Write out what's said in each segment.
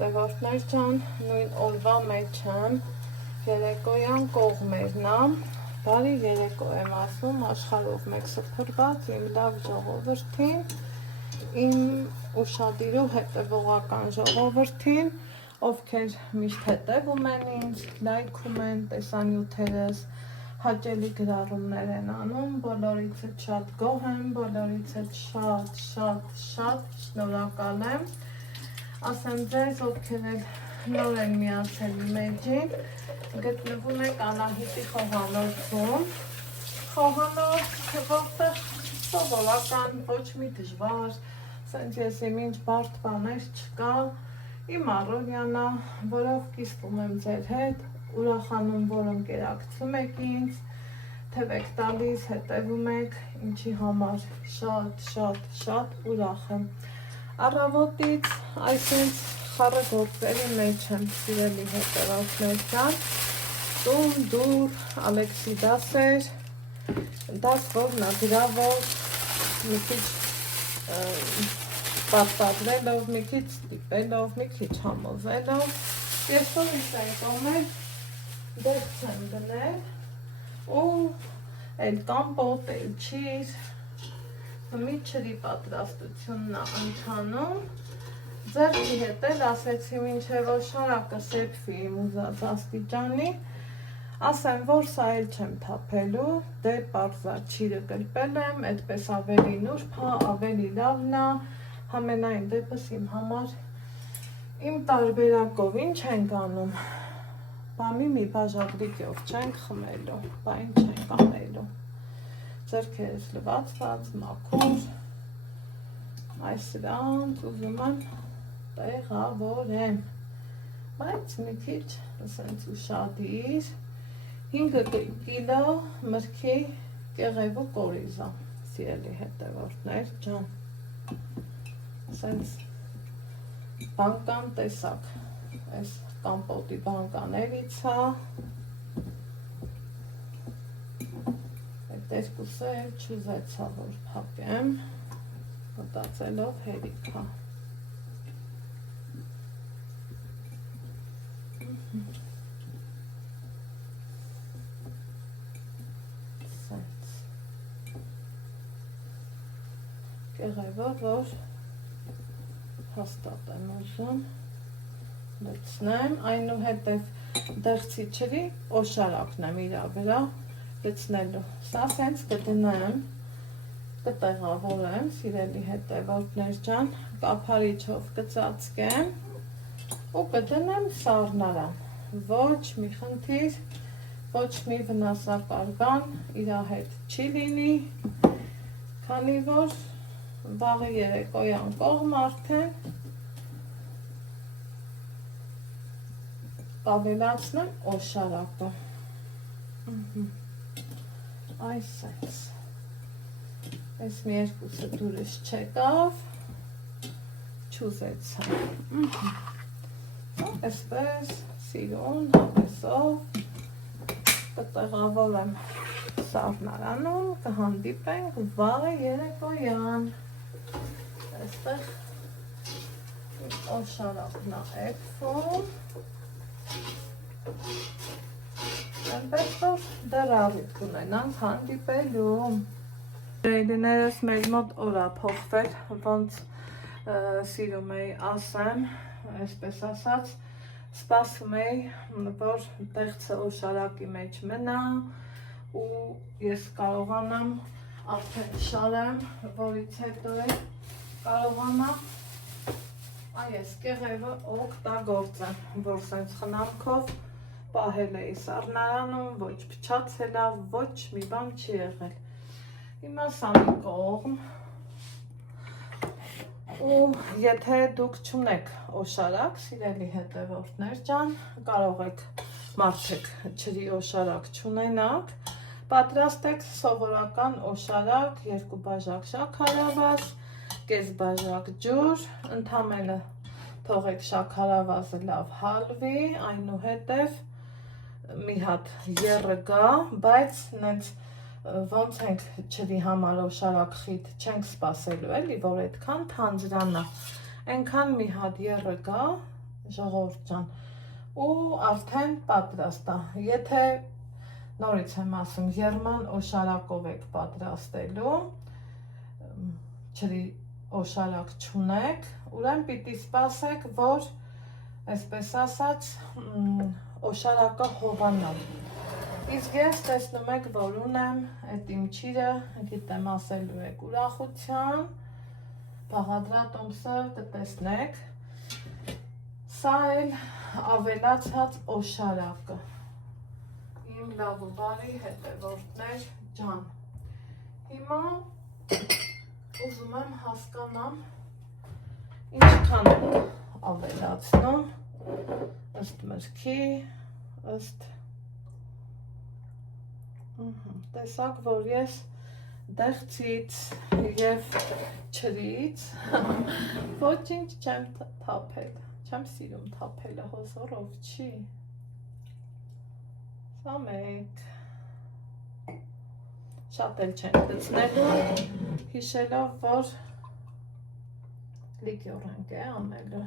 հետևորդներ ջան, նույն օրվա մեջ եմ, երեկոյան կողմերն եմ, բարի երեկո եմ ասում, աշխարհով մեկ սփռված իմ լավ ժողովրդին, իմ ուշադիրու հետևողական ժողովրդին, ովքեր միշտ հետևում են ինձ, լայքում են տեսանյութերս, հաճելի գրառումներ են անում, բոլորից հետ շատ գոհ եմ, բոլորից հետ շատ շնորհակալ եմ, ասեմ ձեզ, ովքեր էլ նոր են միացել մեջին, գտնվում եք Անահիտի խոհանոցում, խոհանոց, որտեղ սովորական, ոչ մի դժվար, սենց ես իմ ինչ բարդ բաներ չկա, իմ առօրյանա, որով կիսվում եմ ձեր հետ, ուրախանում, որ ընկերակցում եք ինձ, թեև եք տալիս, հետևում եք, ինչի համար շատ ուրախ եմ։ Առավոտից այսինչ խառը գործերի մեջ եմ, սիրելի հետևորդներ ջան, տուն, դուր, Ալեքսի դասեր, դաս որ նագրավոր, մի քիչ պատտադրելով, մի քիչ ստիպելով, մի քիչ համոզելով, երկու ինչ կողմեր դեպ չեմ գնել, ու էլ կամպոտ, էլ չիր, միջրի պատրաստությունն է ընթանում, ձեռքի հետ էլ ասեցի մինչև օշարակը սեփվի իմ ուզած աստիճանի, ասեմ, որ սա էլ չեմ թափելու, դե պարզա չիրը կլպել եմ, այդպես ավելի նուրբ է, ավելի լավն է, համենայն դեպս իմ համար, իմ տարբերակով ինչ ենք անում, բամի մի բաժակրիկյով չենք խմելու, բա ինչ ենք անելու, ձեռքերս լվացված, մաքուր, այս սրանց ուզում եմ տեղավորեմ, բայց մի քիչ սենց ուշադիր, 5 կիլո մրգի կեղևու կորիզա, սիրելի հետևորդներ ջան, սենց բանկան տեսակ, այս կամպոտի բանկաներից է, այդ երկուսը էլ չուզեցա, որ փակեմ, մտածելով հերիք է։ Սենց կեղևը, որ հաստատ եմ ուզում լցնեմ, այնուհետև դեղցի ջրի օշարակն եմ իրա վրա լցնելու, սա սենց կդնեմ, կտեղավորեմ, սիրելի հետևորդներ ջան, կափարիչով կծածկեմ ու կդնեմ սառնարան, ոչ մի խնդիր, ոչ մի վնասակար բան իրա հետ չի լինի, քանի որ վաղը երեկոյան կողմ արդեն կավելացնեմ օշարակը, այս այս մի երկուսը դուրս չեկավ, չուզեցա, այսպես սիրուն, հավեսով, կտեղավորեմ սառնարանում, կհանդիպենք վաղը երեկոյան, այստեղ օշարակն է էգվում, այնպես որ դեռ առիթ կունենանք հանդիպելու, Ռեյդիներս մեր մոտ օր է փոխվել, ոնց սիրում էի ասեմ, այսպես ասած, սպասում էի, որ դեղցը օշարակի մեջ մնա ու ես կարողանամ արդեն շարեմ, որից հետո է կարողանամ այս կեղևը օգտագործեմ, որ սենց խնամքով պահել էի սառնարանում, ոչ փչացել է, ոչ մի բան չի եղել։ Հիմա սա մի կողմ ու եթե դուք չունեք օշարակ, սիրելի հետևորդներ ջան, կարող եք մարդիկ ջրի օշարակ չունենաք, պատրաստեք սովորական օշարակ, 2 բաժակ շաքարավազ, կես բաժակ ջուր, ընդամենը թողեք շաքարավազը լավ հալվի, այնուհետև մի հատ եռը գա, բայց նենց ոնց ենք ջրի համար օշարակ խիտ չենք սպասելու էլի, որ այդքան թանձրանա, այնքան մի հատ եռը գա, ժողովուրդ ջան, ու արդեն պատրաստ է։ Եթե նորից եմ ասում, եղման օշարակով եք պատրաստելու, ջրի օշարակ չունեք, ուրեմն պիտի սպասեք, որ այսպես ասած օշարակը հովանա։ Իսկ ես տեսնում եք, որ ունեմ այդ իմ ճիրը, գիտեմ ասելու եք ուրախության, բաղադրատոմսը կտեսնեք, սա էլ ավելացած օշարակը, իմ լավ ու բարի հետևորդներ ջան։ Հիմա ուզում եմ հասկանամ, ինչքան եք ավելացնում, ըստ մրգի, ըստ տեսակ, որ ես դեղցից և ջրից ոչինչ չեմ թափել, չեմ սիրում թափելը հոզորով չի, սա մեկ, շատ էլ չենք դցնելու, հիշելով, որ լիկյոր ենք է անելու,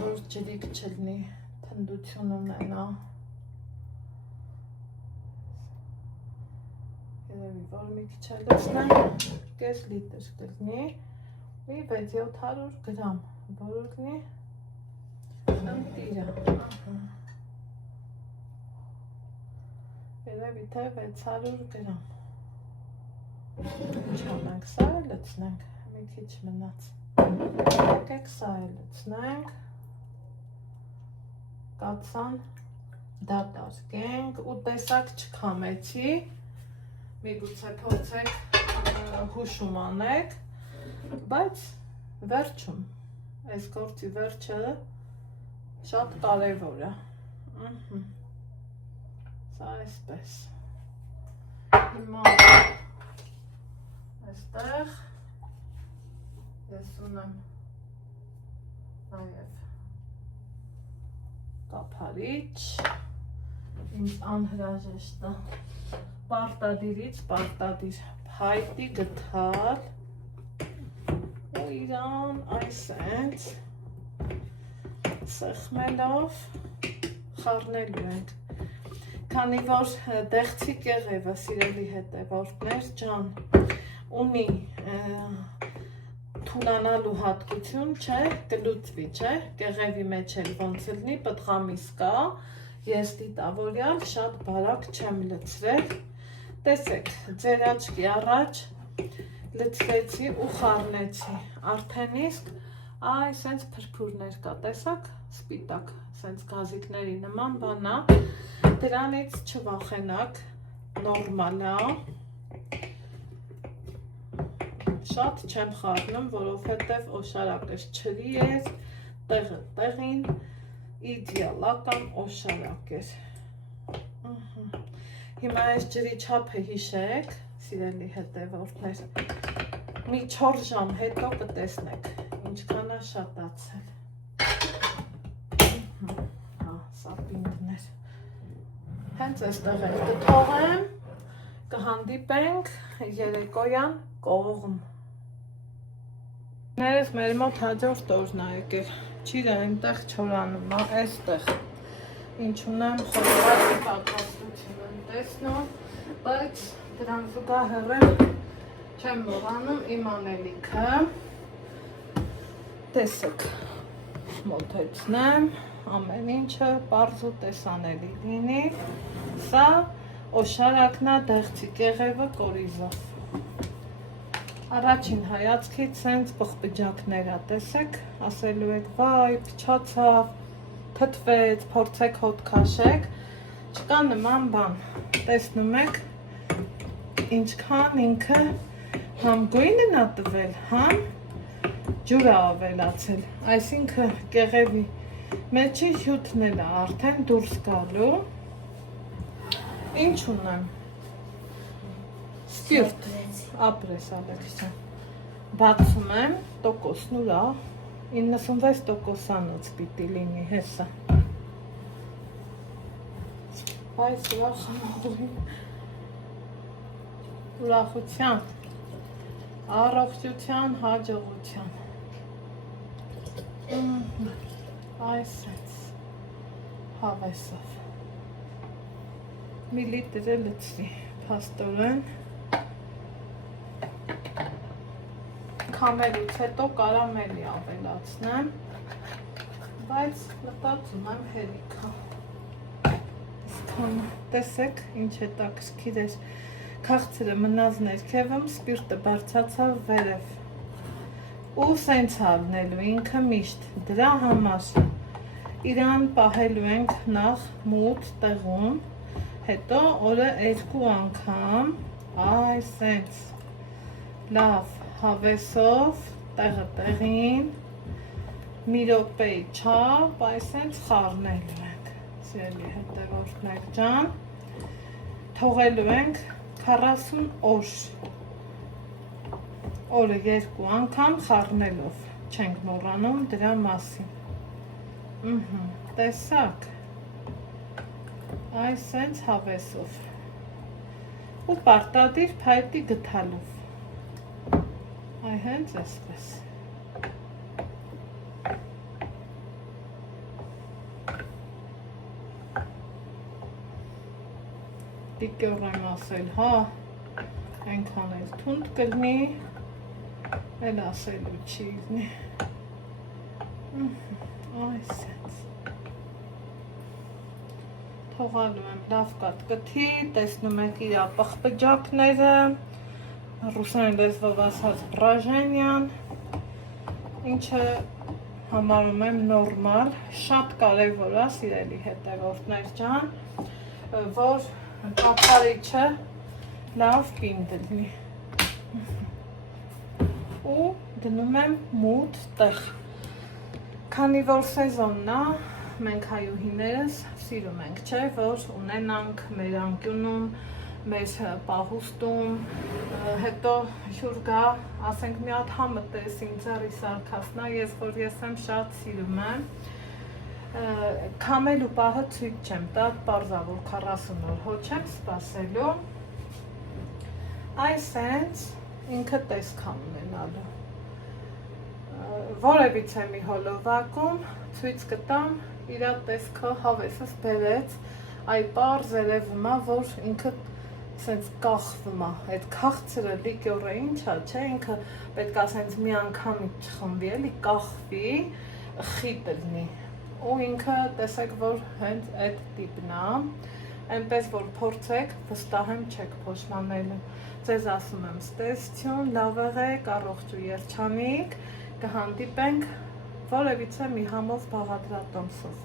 որ ջրիկ չլնի, թնդություն ունենա, երևի, որ մի քիչ էլ լցնեմ, կես լիտր կլնի, մի 600 գրամ, որ ուգնի ընտիրը, երևի թե 600 գրամ, ինչ անենք, սա է լցնենք, մի քիչ մնաց, եկեք սա է լցնենք, կացան դատարկենք ու տեսակ չքամեցի, միգուցե փորձեք հուշում անեք, բայց վերջում, այս գործի վերջը շատ կարևոր է, սա այսպես, հիմա այստեղ ես ունեմ նաև կափարիչ, ինձ անհրաժեշտ է պարտադիրից պարտադիր փայտի գթալ ու իրան այսենց սեղմելով խառնելու ենք, քանի որ դեղցի կեղևը, սիրելի հետևորդներ ջան, ունի թուլանալու հատկություն, չէ, կլուծվի, չէ, կեղևի մեջ էլ ոնց լինի, պտղամիս կա, ես դիտավորյալ շատ բարակ չեմ լցրել, տեսեք, ձեր աչքի առաջ լցրեցի ու խառնեցի, արդեն իսկ սենց փրփուրներ կա, տեսակ, սպիտակ, սենց գազիկների նման բանա, դրանից չվախենակ, նորմալ է, շատ չեմ խառնում, որովհետև օշարակս ջրի էր, տեղը տեղին, իդեալական օշարակ էր, հիմա այս ջրի չափը հիշեք, սիրելի հետևորդներ, մի 4 ժամ հետո կտեսնեք, ինչքան է շատացել, սա պինկներ, հենց այստեղ էլ կթողեմ, կհանդիպենք երեկոյան կողմ, ներս մեր մոտ հաջորդ օրն է եկել, ջիրը այնտեղ չորանում է, այստեղ, ինչ ունեմ խորովածի պատրաստություն եմ տեսնում, բայց դրան զուգահեռ չեմ մոռանում իմ անելիքը, տեսեք, մոտեցնեմ, ամեն ինչը պարզ ու տեսանելի լինի, սա օշարակն է դեղցի կեղևը կորիզով, առաջին հայացքից սենց բխբջակներ է, տեսեք, ասելու եք, վայ, փչացավ, թթվեց, փորձեք հոտ քաշեք, չկա նման բան, տեսնում եք, ինչքան ինքը համ գույնն է տվել, համ ջուրը ավելացել, այսինքն կեղևի մեջի հյութն էլ է արդեն դուրս գալու, ինչ ունեմ, սպիրտ, ապրես Ալեքսյան, բացում եմ, տոկոսն ուրա, 96%-անոց պիտի լինի հեսա, բայց ուրախության, առողջության, հաջողության, այսպես հավեսով մի լիտրը լցրի փաստորեն քամելուց հետո կարամ էլի ավելացնեմ բայց մտածում եմ հերիքա տեսեք ինչ հետաքրքիր էր քաղցրը մնաց ներքևում սպիրտը բարձրացավ վերև ու սենց ալնելու ինքը միշտ դրա համար իրան պահելու ենք նախ մութ տեղում հետո օրը 2 անգամ այ սենց լավ հավեսով տեղը տեղին մի րոպե չափ այսպես խառնելու ենք սիրելի հետևորդներ ջան թողելու ենք 40 օր օրը 2 անգամ խառնելով չենք մոռանում դրա մասին տեսակ այսպես հավեսով ու պարտադիր փայտի գթալով այ հենց այսպես դիկյոր եմ ասել, հա, այնքան էլ թունդ կլնի, էլ ասելու չի իզնի, այսենց, թողալու եմ լավ կատկթի, տեսնում եք իրա պխպջակները, ռուսեն լեզվով ասած բրաժենյան, ինչը համարում եմ նորմալ, շատ կարևոր է սիրելի հետևորդներ ջան, որ կափարիչը լավ պին դլնի ու դնում եմ մութ տեղ քանի որ սեզոնն է մենք հայուհիներս սիրում ենք չէ որ ունենանք մեր անկյունում մեր պահուստում հետո շուր գա ասենք մի հատ համը տես իմ ձեռի սարքասնա ես որ ես եմ շատ սիրում եմ քամելու պահը ցույց չեմ տա պարզավոր 40 օր հո չեմ սպասելու այսենց ինքը տեսքան ունենալու որևիցե մի հոլովակում ցույց կտամ իրա տեսքը հավեսս բերեց այ պարզ երևում է որ ինքը սենց կախվում է այդ քաղցրը լիկյորը ինչա չէ ինքը պետք է սենց մի անգամից չխմվի էլի կախվի խիտ լինի ու ինքը տեսեք որ հենց այդ տիպն է այնպես որ փորձեք վստահ եմ չեք փոշմանելու ձեզ ասում եմ ստեսություն լավ եղեք առողջ ու երջանիկ կհանդիպենք որևիցե մի համով բաղադրատոմսով